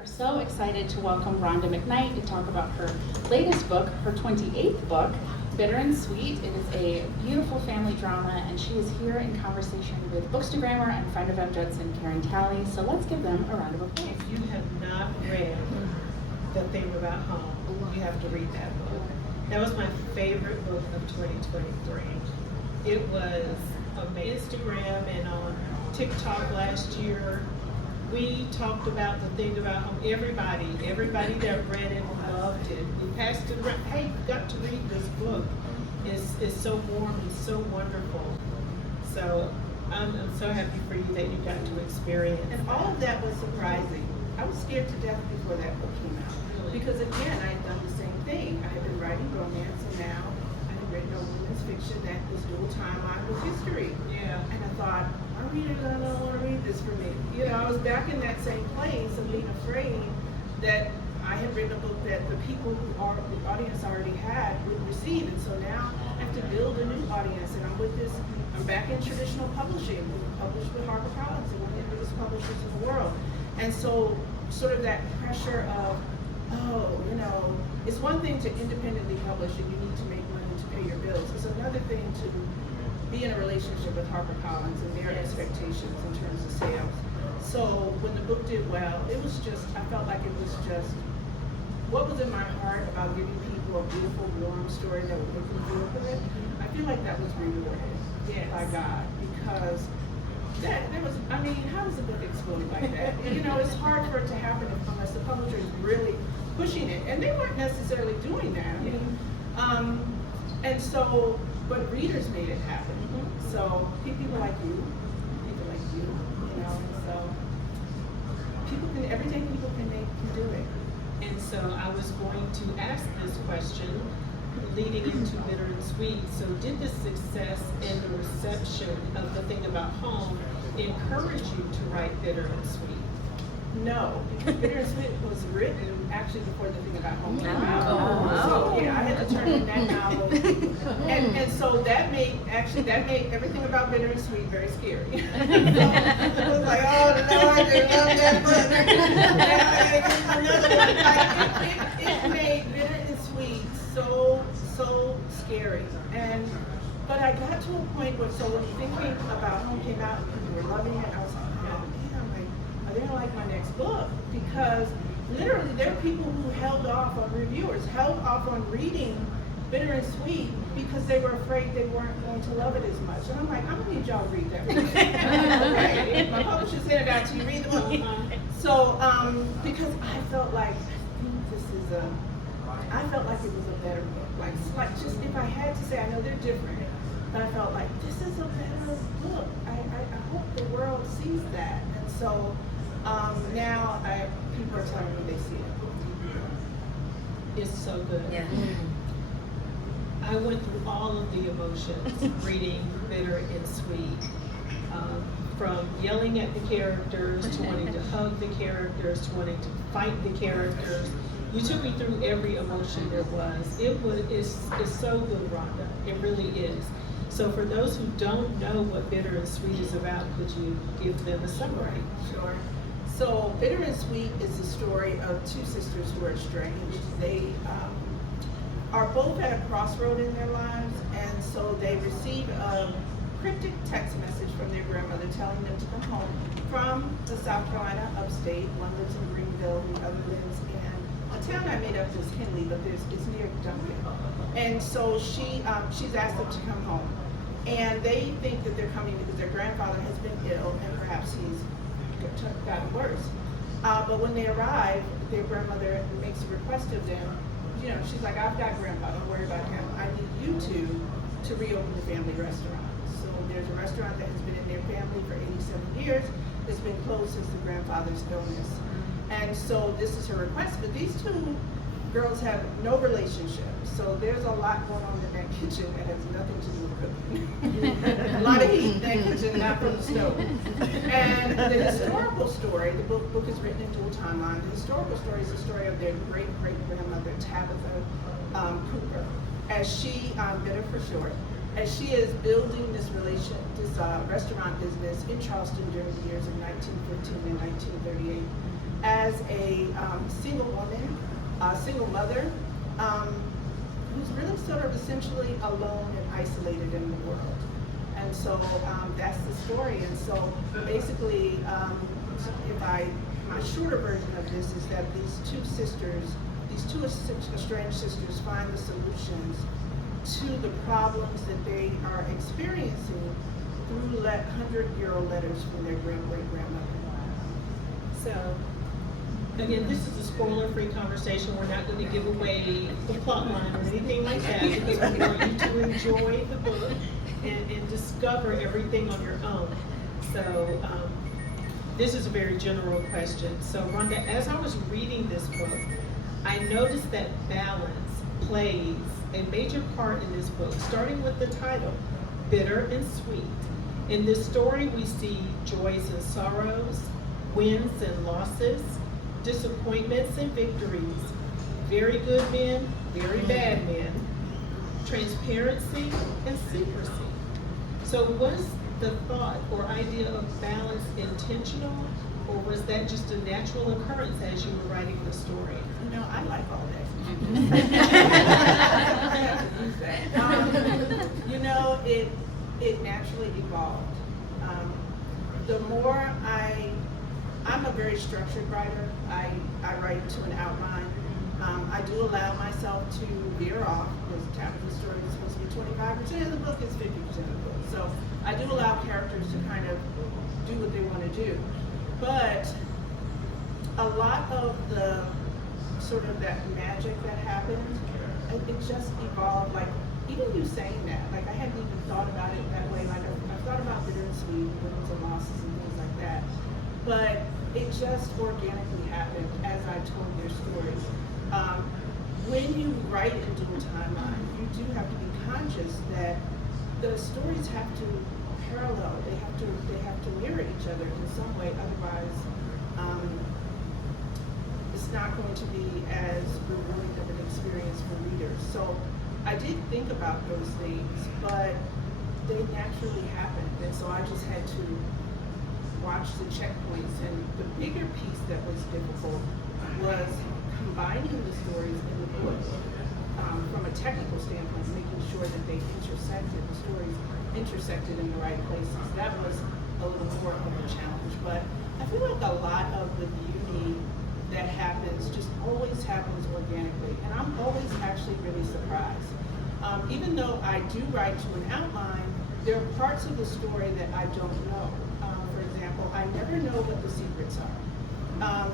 are so excited to welcome Rhonda McKnight to talk about her latest book, her 28th book, Bitter and Sweet. It is a beautiful family drama, and she is here in conversation with bookstagrammer and friend of M Judson, Karen Talley. So let's give them a round of applause. If you have not read The Thing About Home, you have to read that book. That was my favorite book of 2023. It was on Instagram and on TikTok last year. We talked about The Thing About Home. Everybody that read it loved it. We passed it around. Hey, you got to read this book. It's so warm and so wonderful. So I'm so happy for you that you got to experience. And all of that was surprising. I was scared to death before that book came out. Really? Because again, I had done the same thing. I had been writing romance, and now I had written a women's fiction that was dual timeline with history. Yeah. And I thought, our readers don't want to read this for me. You know, I was back in that same place of being afraid that I had written a book that the people the audience already had would receive. And so now I have to build a new audience, and I'm back in traditional publishing. We published with HarperCollins, and one of the biggest publishers in the world. And so sort of that pressure of, it's one thing to independently publish and you need to make money to pay your bills. It's another thing to be in a relationship with HarperCollins and their expectations in terms of sales. So when the book did well, I felt like it was just what was in my heart about giving people a beautiful, warm story that would make them feel good. I feel like that was rewarded by God, because how does a book explode like that? It's hard for it to happen unless the publisher is really pushing it, and they weren't necessarily doing that. But readers made it happen. So people like you, so everyday people can do it. And so I was going to ask this question leading into Bitter and Sweet. So did the success and the reception of The Thing About Home encourage you to write Bitter and Sweet? No, because Bitter and Sweet was written actually before The Thing About Home came out. So I had to turn in that novel. And so that made everything about Bitter and Sweet very scary. So it was like, oh no, I didn't love that book. Another one. It made Bitter and Sweet so scary. But I got to a point where, so when Thinking About Home came out and people were loving it, I was like, oh damn, are they gonna like my next book? Because literally there are people who held off on reading Bitter and Sweet because they were afraid they weren't going to love it as much. And I'm like, I'm gonna need y'all to read that book. Okay, my publisher sent it out to you, read the book. So, because I felt like I felt like it was a better book. Like just if I had to say, I know they're different, but I felt like this is a better book. I hope the world sees that. And so now people are telling me they see it. It's so good. Yeah. I went through all of the emotions reading Bitter and Sweet. From yelling at the characters, to wanting to hug the characters, to wanting to fight the characters. You took me through every emotion there was. It's so good, Rhonda. It really is. So for those who don't know what Bitter and Sweet is about, could you give them a summary? Sure. So Bitter and Sweet is the story of two sisters who are estranged. They are both at a crossroad in their lives, and so they receive a cryptic text message from their grandmother telling them to come home from the South Carolina upstate. One lives in Greenville, the other lives in a town I made up is Henley, but it's near Duncan. And so she's asked them to come home. And they think that they're coming because their grandfather has been ill and perhaps he's gotten worse. But when they arrive, their grandmother makes a request of them. She's like, I've got grandpa, don't worry about him. I need you two to reopen the family restaurant. So there's a restaurant that has been in their family for 87 years. It's been closed since the grandfather's illness. And so this is her request, but these two girls have no relationship. So there's a lot going on in that kitchen that has nothing to do with cooking. A lot of heat in that kitchen, not from the stove. And the historical story, the book is written in dual timeline. The historical story is the story of their great-great-grandmother, Tabitha Cooper, as she, Bitter for short, as she is building this restaurant business in Charleston during the years of 1915 and 1938. as a single woman, single mother, who's really sort of essentially alone and isolated in the world. And so that's the story. And so basically, my shorter version of this is that these two estranged sisters find the solutions to the problems that they are experiencing through 100-year-old letters from their great-great-grandmother. So, again, this is a spoiler-free conversation. We're not going to give away the plot line or anything like that because we want you to enjoy the book and discover everything on your own. So, this is a very general question. So, Rhonda, as I was reading this book, I noticed that balance plays a major part in this book, starting with the title, Bitter and Sweet. In this story, we see joys and sorrows, wins and losses, disappointments and victories, very good men, very bad men, transparency and secrecy. So was the thought or idea of balance intentional, or was that just a natural occurrence as you were writing the story? You know, I like all that. You know, it naturally evolved. The more I'm a very structured writer. I write to an outline. I do allow myself to veer off because Tabitha's story is supposed to be 25% of the book, is 50% of the book. So I do allow characters to kind of do what they want to do. But a lot of the sort of that magic that happened, it just evolved. Like even you saying that, like I hadn't even thought about it that way. Like I've thought about bitter and sweet, wins and losses and things like that. But it just organically happened as I told their stories. When you write a dual timeline, you do have to be conscious that the stories have to parallel. They have to mirror each other in some way. Otherwise, it's not going to be as rewarding of an experience for readers. So I did think about those things, but they naturally happened, and so I just had to watch the checkpoints. And the bigger piece that was difficult was combining the stories in the book from a technical standpoint, making sure that the stories intersected in the right places. That was a little more of a challenge, but I feel like a lot of the beauty that happens just always happens organically, and I'm always actually really surprised. Even though I do write to an outline, there are parts of the story that I don't know. For example, I never know what the secrets are.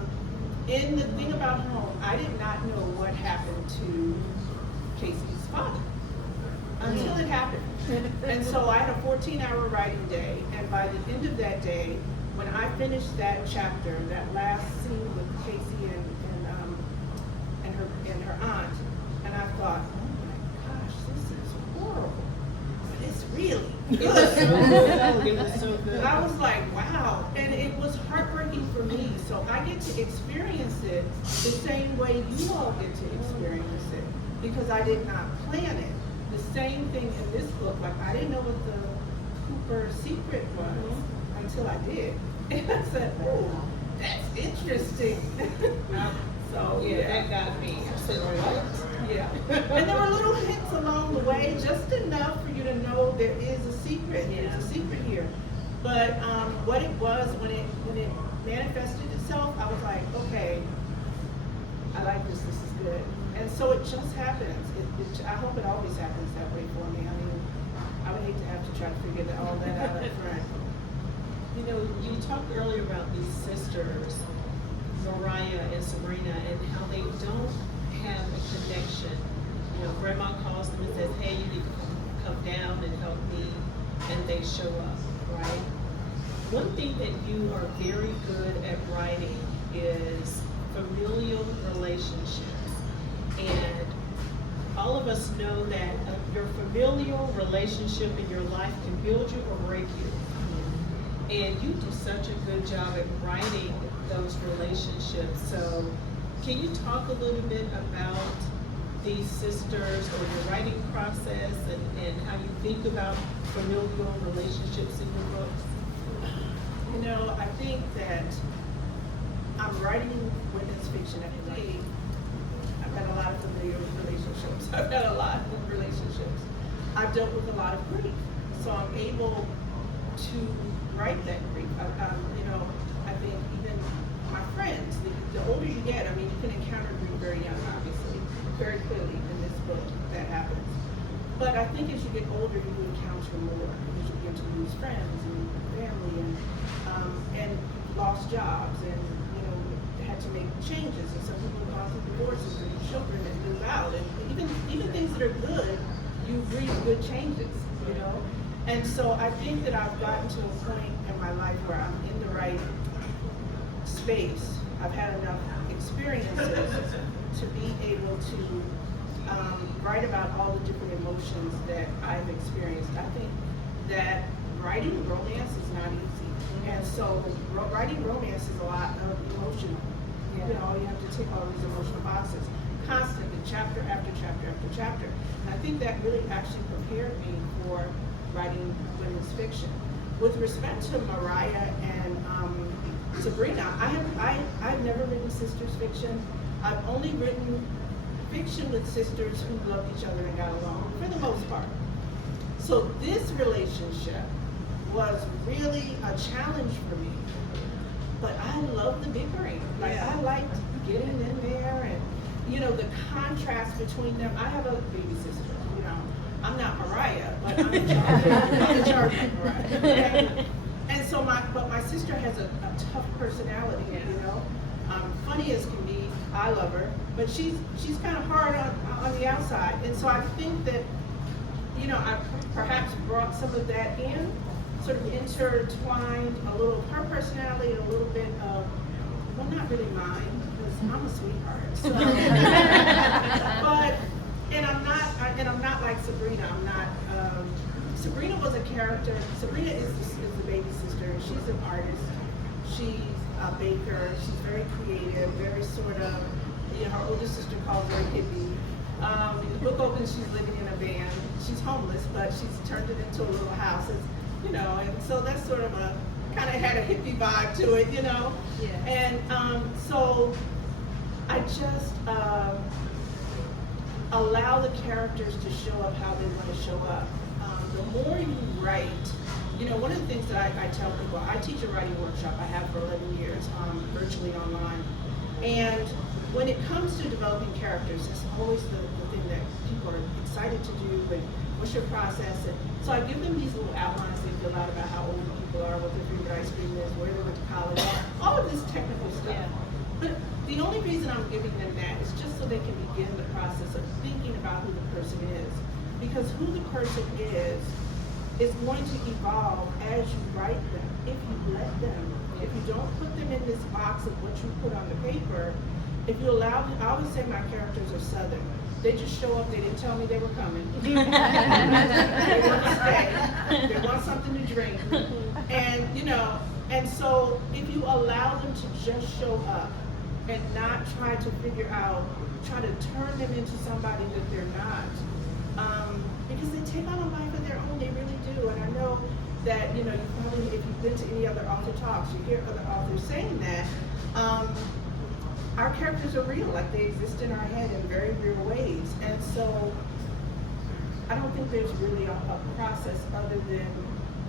In the thing about home, I did not know what happened to Casey's father until it happened. And so I had a 14-hour writing day, and by the end of that day, when I finished that chapter, that last scene with Casey and her aunt, and I thought, oh my gosh, this is horrible, but it's really good. It was so good. And I was like, wow, and it was heartbreaking for me. So I get to experience it the same way you all get to experience it, because I did not plan it. The same thing in this book, like I didn't know what the Cooper secret was until I did. And I said, oh, that's interesting. So Yeah, that got me. I said, what? yeah. And there were little hints along the way, just enough for you to know there is a secret. Yeah. There's a secret here. But what it was, when it manifested itself, I was like, okay, I like this. This is good. And so it just happens. I hope it always happens that way for me. I mean, I would hate to have to try to figure all that out up front. You know, you talked earlier about these sisters, Mariah and Sabrina, and how they don't have a connection. You know, Grandma calls them and says, hey, you need to come down and help me, and they show up, right? One thing that you are very good at writing is familial relationships. And all of us know that your familial relationship in your life can build you or break you. And you do such a good job at writing those relationships. So can you talk a little bit about these sisters or your writing process and how you think about familial relationships in your books? You know, I think that I'm writing women's fiction. I've had a lot of familiar relationships. I've had a lot of relationships. I've dealt with a lot of grief, so I'm able to write that grief. I think even my friends, the older you get, I mean, you can encounter grief very young, obviously, very clearly in this book that happens. But I think as you get older, you encounter more because you begin to lose friends and family and lost jobs and had to make changes. And some people have gone through divorces and children that move out, and even things that are good, you grieve good changes, And so I think that I've gotten to a point in my life where I'm in the right space. I've had enough experiences to be able to write about all the different emotions that I've experienced. I think that writing romance is not easy. And so writing romance is a lot of emotional. You have to tick all these emotional boxes constantly, chapter after chapter after chapter. And I think that really actually prepared me for writing women's fiction. With respect to Mariah and Sabrina, I've never written sisters fiction. I've only written fiction with sisters who loved each other and got along, for the most part. So this relationship was really a challenge for me. But I love the bickering. I liked getting in there and, the contrast between them. I have a baby sister, I'm not Mariah, but I'm in charge of Mariah. Okay? And so my sister has a tough personality, funny as can be. I love her, but she's kind of hard on the outside. And so I think that, I perhaps brought some of that in, sort of intertwined a little of her personality and a little bit of, well, not really mine, because I'm a sweetheart. So, and I'm not like Sabrina. I'm not. Sabrina was a character. Sabrina is the baby sister, and she's an artist. She's a baker. She's very creative, very sort of. Her older sister calls her a hippie. The book opens, she's living in a van. She's homeless, but she's turned it into a little house. And so that's sort of kind of had a hippie vibe to it, Yeah. And so I just allow the characters to show up how they want to show up. The more you write, one of the things that I tell people, I teach a writing workshop. I have for 11 years, virtually online. And when it comes to developing characters, it's always the thing that people are excited to do, and what's your process? And so I give them these little outlines they fill out about how old people are, what their favorite ice cream is, where they went to college, all of this technical stuff. Yeah. But the only reason I'm giving them that is just so they can begin the process of thinking about who the person is. Because who the person is going to evolve as you write them, if you let them. If you don't put them in this box of what you put on the paper, if you allow them, I always say my characters are Southern. They just show up, they didn't tell me they were coming. They want to stay, they want something to drink. And so if you allow them to just show up and not try to figure out, try to turn them into somebody that they're not, because they take on a life of their own, they really do. And I know that, you probably, if you've been to any other author talks, you hear other authors saying that, our characters are real, like they exist in our head in very real ways. And so I don't think there's really a process other than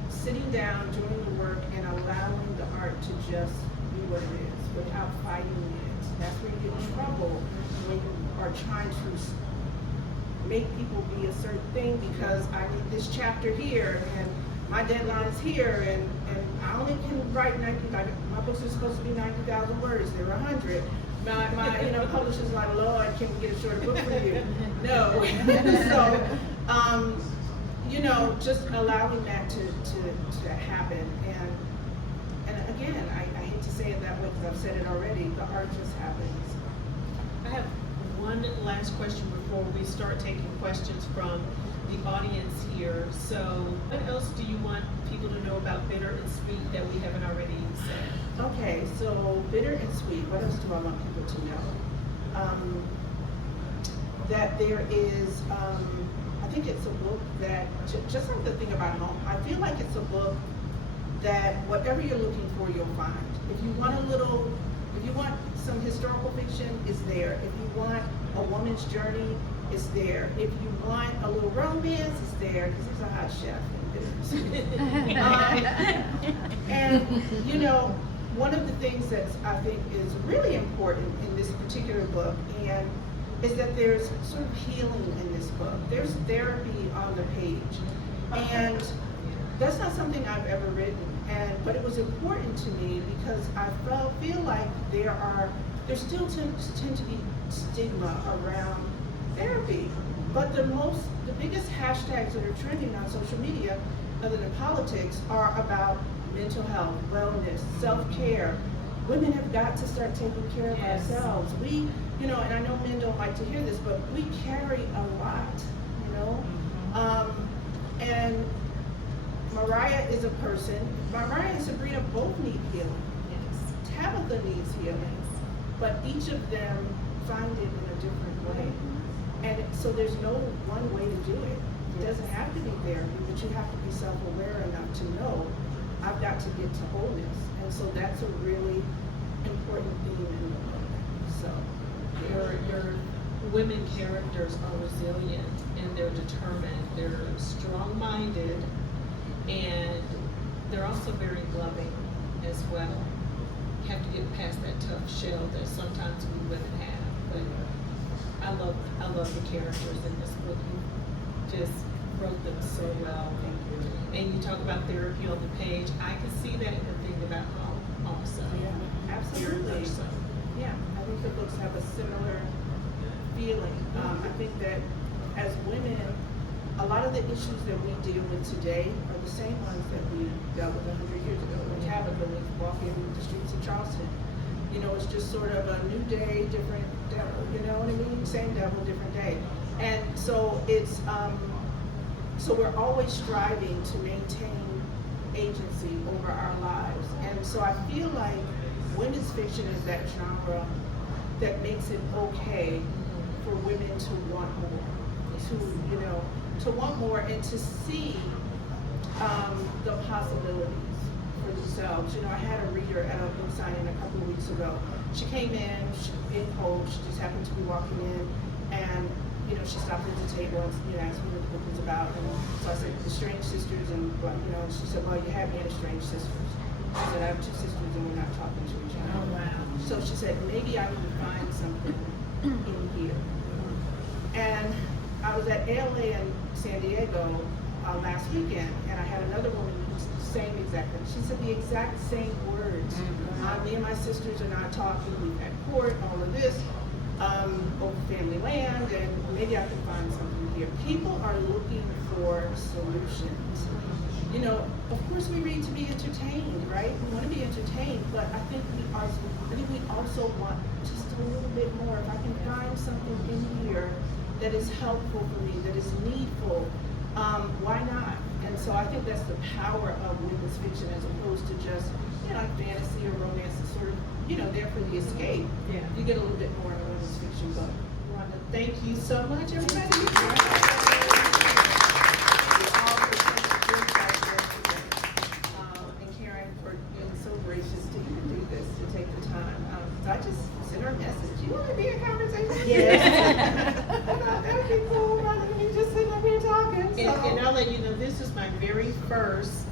sitting down, doing the work, and allowing the art to just be what it is without fighting it. That's where you get in trouble when you are trying to make people be a certain thing because I need this chapter here and my deadline is here and I only can write 90, like my books are supposed to be 90,000 words, they're 100. My publisher's like, Lord, can we get a shorter book for you? No. So, just allowing that to happen. And again, I hate to say it that way because I've said it already, the art just happens. I have one last question before we start taking questions from the audience here. So what else do you want people to know about Bitter and Sweet that we haven't already said? Okay, so Bitter and Sweet, what else do I want people to know? That there is, I think it's a book that, just like the thing about home, I feel like it's a book that whatever you're looking for, you'll find. If you want a little If you want some historical fiction, it's there. If you want a woman's journey, it's there. If you want a little romance, it's there, because he's a hot chef. And you know, one of the things that I think is really important in this particular book, and is that there's sort of healing in this book. There's therapy on the page, and that's not something I've ever written. But it was important to me because I feel like there still tend to be stigma around therapy. But the biggest hashtags that are trending on social media, other than politics, are about mental health, wellness, self-care. Women have got to start taking care of ourselves. We, you know, and I know men don't like to hear this, but we carry a lot, you know? And Mariah is a person, Mariah and Sabrina both need healing. Tabitha needs healing, but each of them find it in a different way. And so there's no one way to do it. It doesn't have to be therapy, but you have to be self-aware enough to know I've got to get to wholeness. And so that's a really important theme in the book. So your women characters are resilient and they're determined. They're strong-minded, and they're also very loving as well. You have to get past that tough shell that sometimes we women have. But I love the characters in this book. You just wrote them so well. And you talk about therapy on the page. I can see that in the thing about home also. yeah, absolutely. Yeah, I think the books have a similar feeling. I think that as women, a lot of the issues that we deal with today are the same ones that we dealt with 100 years ago when Tabitha was walking the streets of Charleston. You know, it's just sort of a new day, different devil, you know what I mean? Same devil, different day. And so it's, so we're always striving to maintain agency over our lives. And so I feel like women's fiction is that genre that makes it okay for women to want more, to, you know, to want more and to see the possibilities for themselves. You know, I had a reader at a book signing a couple of weeks ago. She came in cold, she just happened to be walking in, and you know, she stopped at the table and, you know, asked me what the book was about. And so I said, The Strange Sisters, and, you know, she said, well, you have me in Strange Sisters. She said, I have two sisters and we're not talking to each other. Oh, wow. So she said, maybe I need to find something in here. And I was at ALA in San Diego last weekend, and I had another woman who's the same exact thing. She said the exact same words. Me and my sisters are not talking, we've had court, all of this. Over family land, and maybe I can find something here. People are looking for solutions. You know, of course we read to be entertained, right? We want to be entertained, but I think we also want just a little bit more. If I can find something in here that is helpful for me, that is needful, why not? And so I think that's the power of women's fiction as opposed to just, you know, like fantasy or romance is sort of, you know, there for the escape. Yeah. You get a little bit more in a women's fiction book. Rhonda, thank you so much, everybody. And Karen for being so gracious to even do this, to take the time. So I just sent her a message. You want to be in conversation? Yes. That would be cool rather than me just sitting up here talking. And I'll let you know, this is my very first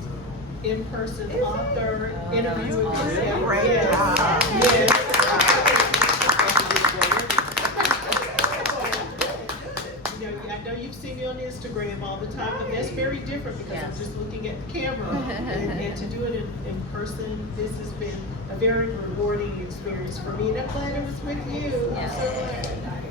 in-person author interview. Great Yes. job. Yes. You know, I know you've seen me on Instagram all the time, but that's very different because I'm just looking at the camera. And to do it in person, this has been a very rewarding experience for me. And I'm glad it was with you. I'm so glad.